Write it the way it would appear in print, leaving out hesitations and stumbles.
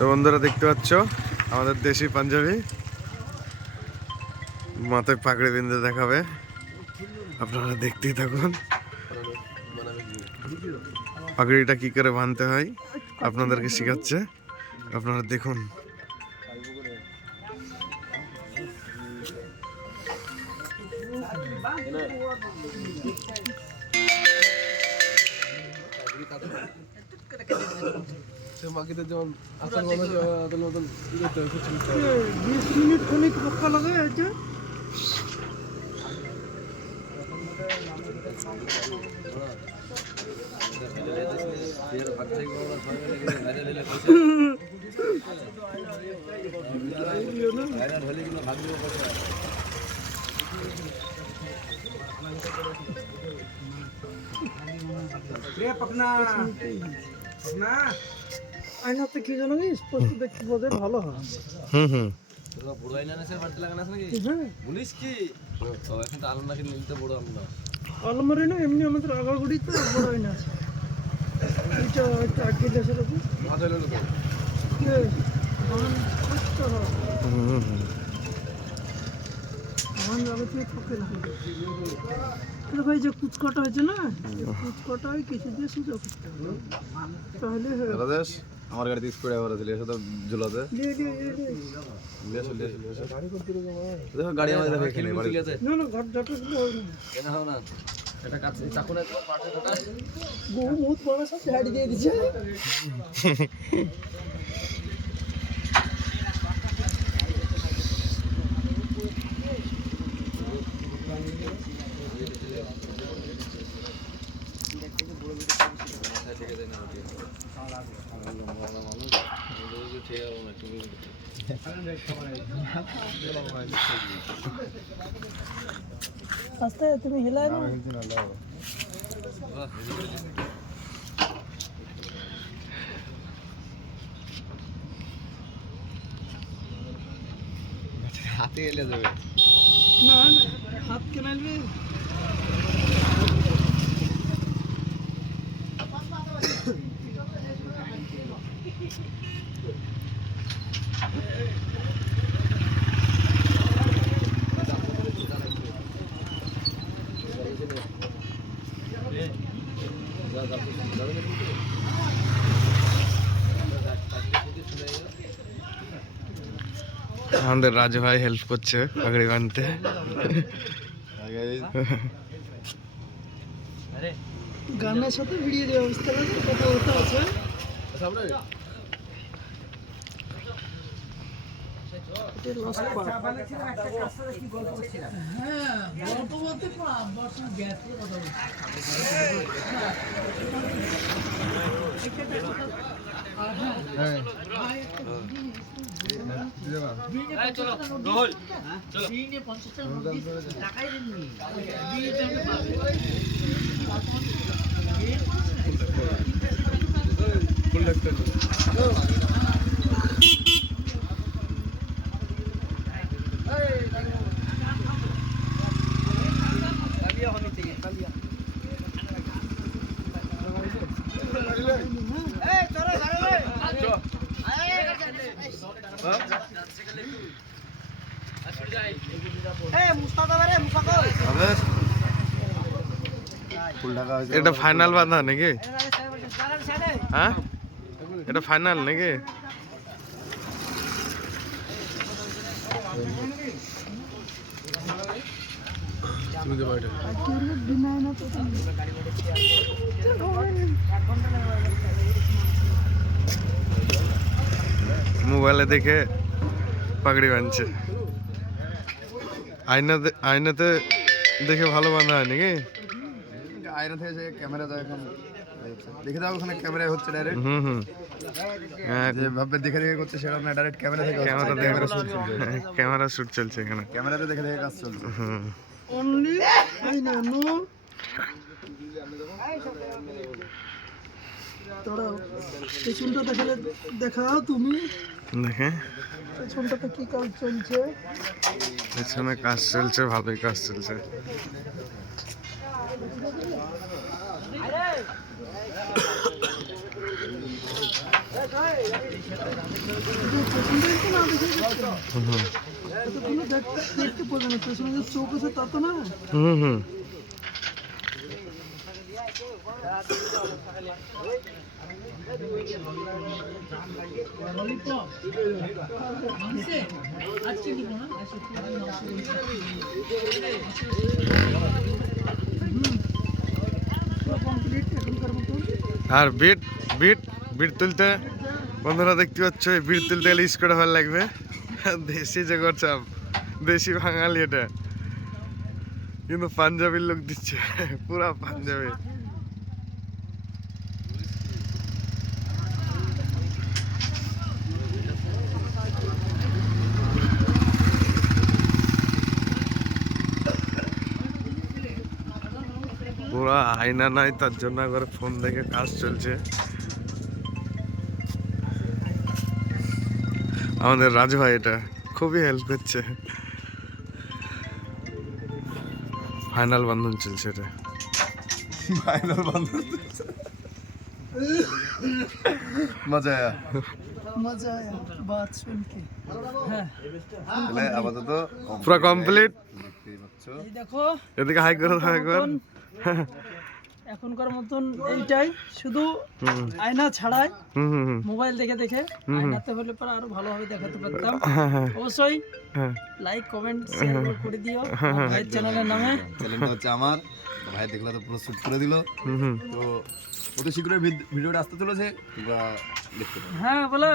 তো বন্ধুরা দেখতে পাচ্ছ আমাদের দেশি পাঞ্জাবি মাথায় পাগড়ি বিন্দু দেখাবে, আপনারা দেখতেই থাকুন। পাগড়িটা কি করে বাঁধতে হয় আপনাদেরকে শেখাচ্ছে, আপনারা দেখুন। বাকিদের যেমন আসার মনে মতন 20 মিনিট খানিক পক্কা লাগাই আছে। আয়নাতে কি জানো স্পষ্ট দেখতে বোঝে, ভালো হয়। বড় আইনা আছে বাড়তে লাগানো আছে নাকি? বলিস কি এখন তো আলমারি নিতে বড় আমরা আলমারি না, এমনি আমাদের আগাগুড়িতে বড় আয়না আছে। এটা একটা আগে দেশের আছে মাথা হলো তো ভাই যে কুচকাটা হয়েছে না, কুচকাটাই কিছু দিয়ে সুযোগ তাহলে আমার গাড়িতে স্পিড আবার আছে এসে তো ঝুলাতে গাড়ি আমাদের দেখে খেলে বাড়ি না না ঘাট ঘাট কেন হয় না এটা কাছে চাকু না তোমার পাশে ওটা বহু বহুত বড় সব ঝাড়ি দিয়ে দিছে। আস্তে তুমি হিলাই না হাতে এলে যাবে না না হাত কেনাইবে। আমাদের রাজু ভাই হেল্প করছে পাগড়ি বাঁধতে। গানের সাথে ভিডিও দেওয়া অবস্থা লাগে, কথা কথা আছে। এটা লাস্ট পার্ট। হ্যাঁ গল্প বলতে বর্ষণ গ্যাস এর কথা চলো রোহল চলো দিনে 50 টাকাই দেননি ফুল ডাক্তার এটা ফাইনাল বাঁধা নাকি? হ্যাঁ এটা ফাইনাল নাকি? মোবাইলে দেখে পাগড়ি বাঁধছে, আয়নাতে দেখে ভালো বাঁধা হয় নাকি? আয়না থেকে যে ক্যামেরা যায় এখন দেখে দাও, ওখানে ক্যামেরা হচ্ছে ডাইরেক্ট। যে ভাবে দেখে দেখে করছে সেরকম না, ডাইরেক্ট ক্যামেরা থেকে ক্যামেরা শুট চলছে এখানে, ক্যামেরাতে দেখে দেখে কাজ চলছে। অনলি আইনা নো তোরা পেছনটা দেখালে দেখাও তুমি দেখে পেছনটাতে কি কাজ চলছে। পেছনে কাজ চলছে, ভালোই কাজ চলছে। পেছনটাই তো না দেখে দেখতে না। হুম হুম এত কোনো দেখতে পাবে না, পেছনে যে চোখ আছে তা তো না। হুম হুম কমপ্লিট এখনকার মতন। আর বিট বিট বিট তুলতে বন্ধুরা দেখতে পাচ্ছ, এই বিট তুলতে গেলে স্কুটার ভালো লাগবে। দেশি যে করছাম, দেশি বাঙালি এটা, কিন্তু পাঞ্জাবির লোক দিচ্ছে, পুরা পাঞ্জাবি। পুরা আয়না নাই, তার জন্য একবার ফোন দেখে কাজ চলছে। আমাদের রাজু ভাই এটা খুবই হেল্প করছে। ফাইনাল বন্ধন চলছে এটা। ফাইনাল বন্ধ মজা আয়া मजा आया बात सुन के। হ্যাঁ তাহলে আপাতত পুরো কমপ্লিট। দেখতেই পাচ্ছ। এই দেখো এদিকে হাই করে দাও একবার। এখনকার মতন এইটাই, শুধু হুম আয়না ছাড়াই হুম হুম হুম মোবাইল দেখে দেখে। আয়নাতে হলে পরে আরো ভালোভাবে দেখাতে পারতাম। হ্যাঁ হ্যাঁ অবশ্যই হ্যাঁ লাইক কমেন্ট শেয়ার করে দিও ভাইয়ের চ্যানেলের নামে। চ্যানেলটা হচ্ছে আমার, ভাই দেখলে তো পুরো শুট করে দিল। হুম হুম তো অতি শীঘ্রই ভিডিওটা আসতে চলেছে, তোমরা দেখতে পাবে। হ্যাঁ বলে